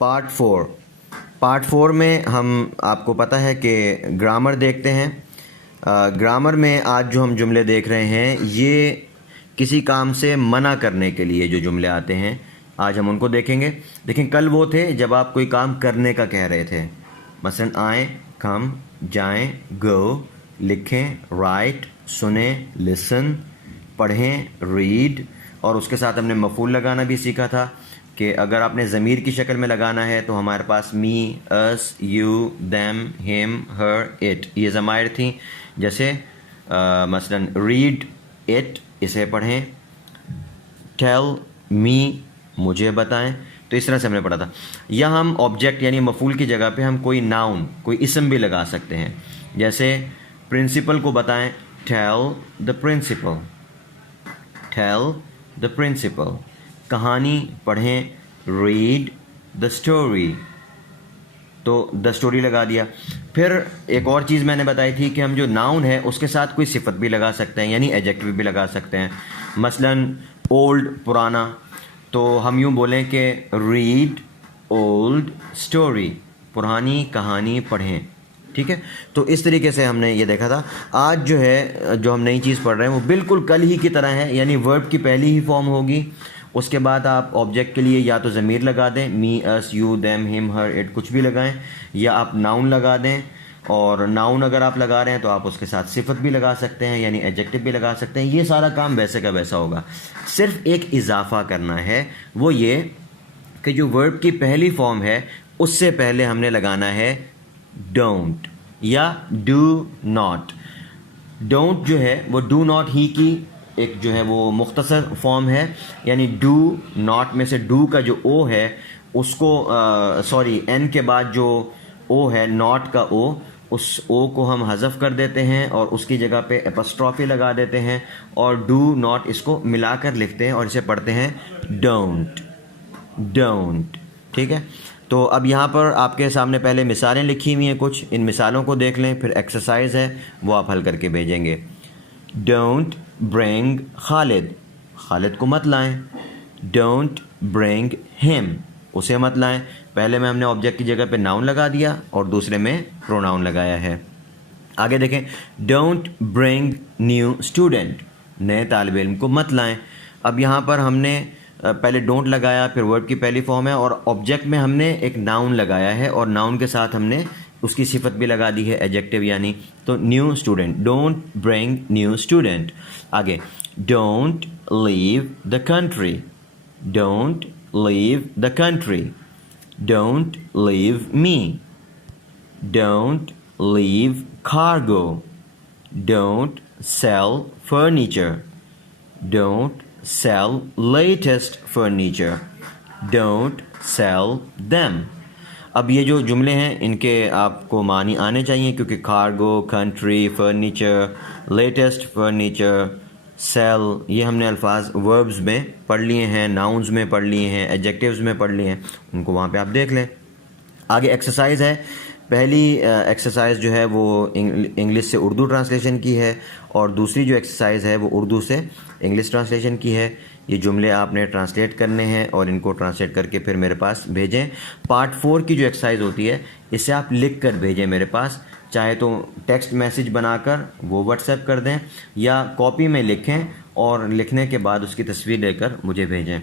Part four میں ہم آپ کو پتہ ہے کہ گرامر دیکھتے ہیں. گرامر میں آج جو ہم جملے دیکھ رہے ہیں یہ کسی کام سے منع کرنے کے لیے جو جملے آتے ہیں آج ہم ان کو دیکھیں گے. دیکھیں کل وہ تھے جب آپ کوئی کام کرنے کا کہہ رہے تھے, مثلا آئیں, کم, جائیں, گو, لکھیں, رائٹ, سنیں, لسن, پڑھیں, ریڈ, اور اس کے ساتھ ہم نے مفعول لگانا بھی سیکھا تھا کہ اگر آپ نے ضمیر کی شکل میں لگانا ہے تو ہمارے پاس می, اس, یو, دیم, ہم, ہر, اٹ یہ ضمائر تھیں. جیسے مثلا ریڈ اٹ, اسے پڑھیں, ٹیل می, مجھے بتائیں. تو اس طرح سے ہم نے پڑھا تھا. یا ہم آبجیکٹ یعنی مفعول کی جگہ پہ ہم کوئی ناؤن, کوئی اسم بھی لگا سکتے ہیں. جیسے پرنسپل کو بتائیں, tell the principal, tell the principal. کہانی پڑھیں, ریڈ دا اسٹوری, تو دا اسٹوری لگا دیا. پھر ایک اور چیز میں نے بتائی تھی کہ ہم جو ناؤن ہے اس کے ساتھ کوئی صفت بھی لگا سکتے ہیں, یعنی ایڈجیکٹو بھی لگا سکتے ہیں. مثلا اولڈ, پرانا, تو ہم یوں بولیں کہ ریڈ اولڈ اسٹوری, پرانی کہانی پڑھیں. ٹھیک ہے, تو اس طریقے سے ہم نے یہ دیکھا تھا. آج جو ہے جو ہم نئی چیز پڑھ رہے ہیں وہ بالکل کل ہی کی طرح ہے, یعنی ورب کی پہلی ہی فارم ہوگی. اس کے بعد آپ آبجیکٹ کے لیے یا تو ضمیر لگا دیں, می, اس, یو, دیم, ہم, ہر, اٹ کچھ بھی لگائیں, یا آپ ناؤن لگا دیں. اور ناؤن اگر آپ لگا رہے ہیں تو آپ اس کے ساتھ صفت بھی لگا سکتے ہیں, یعنی ایڈجیکٹو بھی لگا سکتے ہیں. یہ سارا کام ویسے کا ویسا ہوگا. صرف ایک اضافہ کرنا ہے, وہ یہ کہ جو ورب کی پہلی فارم ہے اس سے پہلے ہم نے لگانا ہے ڈونٹ یا ڈو ناٹ. ڈونٹ جو ہے وہ ڈو ناٹ ہی کی ایک جو ہے وہ مختصر فارم ہے, یعنی ڈو ناٹ میں سے ڈو کا جو او ہے اس کو این کے بعد جو او ہے, ناٹ کا او, اس او کو ہم حذف کر دیتے ہیں اور اس کی جگہ پہ اپسٹرافی لگا دیتے ہیں اور ڈو ناٹ اس کو ملا کر لکھتے ہیں اور اسے پڑھتے ہیں ڈونٹ, ڈونٹ. ٹھیک ہے, تو اب یہاں پر آپ کے سامنے پہلے مثالیں لکھی ہوئی ہیں کچھ, ان مثالوں کو دیکھ لیں, پھر ایکسرسائز ہے وہ آپ حل کر کے بھیجیں گے. ڈونٹ برنگ خالد, خالد کو مت لائیں. ڈونٹ برنگ ہم, اسے مت لائیں. پہلے میں ہم نے آبجیکٹ کی جگہ پہ ناؤن لگا دیا اور دوسرے میں پروناؤن لگایا ہے. آگے دیکھیں, ڈونٹ برنگ نیو اسٹوڈنٹ, نئے طالب علم کو مت لائیں. اب یہاں پر ہم نے پہلے ڈونٹ لگایا, پھر ورب کی پہلی فارم ہے اور آبجیکٹ میں ہم نے ایک ناؤن لگایا ہے اور ناؤن کے ساتھ ہم نے اس کی صفت بھی لگا دی ہے, ایڈجیکٹو یعنی. تو new student, don't bring new student. آگے, don't leave the country, don't leave the country. Don't leave me, don't leave cargo. Don't sell furniture, don't sell latest furniture, don't sell them. اب یہ جو جملے ہیں ان کے آپ کو معنی آنے چاہیے کیونکہ cargo, country, furniture, latest furniture, sale یہ ہم نے الفاظ وربز میں پڑھ لیے ہیں, ناؤنز میں پڑھ لیے ہیں, ایڈجیکٹیوز میں پڑھ لیے ہیں, ان کو وہاں پہ آپ دیکھ لیں. آگے ایکسرسائز ہے. پہلی ایکسرسائز جو ہے وہ انگلش سے اردو ٹرانسلیشن کی ہے اور دوسری جو ایکسرسائز ہے وہ اردو سے انگلش ٹرانسلیشن کی ہے. یہ جملے آپ نے ٹرانسلیٹ کرنے ہیں اور ان کو ٹرانسلیٹ کر کے پھر میرے پاس بھیجیں. پارٹ 4 کی جو ایکسرسائز ہوتی ہے اسے آپ لکھ کر بھیجیں میرے پاس, چاہے تو ٹیکسٹ میسج بنا کر وہ واٹس ایپ کر دیں یا کاپی میں لکھیں اور لکھنے کے بعد اس کی تصویر لے کر مجھے بھیجیں.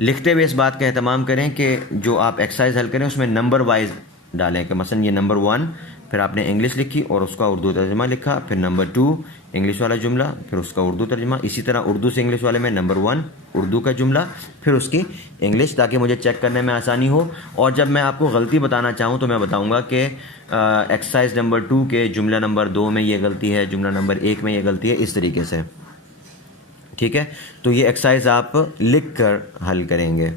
لکھتے ہوئے اس بات کا اہتمام کریں کہ جو آپ ایکسرسائز حل کریں اس میں نمبر وائز ڈالیں, کہ مثلا یہ نمبر 1 پھر آپ نے انگلش لکھی اور اس کا اردو ترجمہ لکھا, پھر نمبر 2 انگلش والا جملہ پھر اس کا اردو ترجمہ, اسی طرح اردو سے انگلش والے میں نمبر 1 اردو کا جملہ پھر اس کی انگلش, تاکہ مجھے چیک کرنے میں آسانی ہو. اور جب میں آپ کو غلطی بتانا چاہوں تو میں بتاؤں گا کہ ایکسرسائز نمبر 2 کے جملہ نمبر 2 میں یہ غلطی ہے, جملہ نمبر 1 میں یہ غلطی ہے, اس طریقے سے. ٹھیک ہے, تو یہ ایکسرسائز آپ لکھ کر حل کریں گے.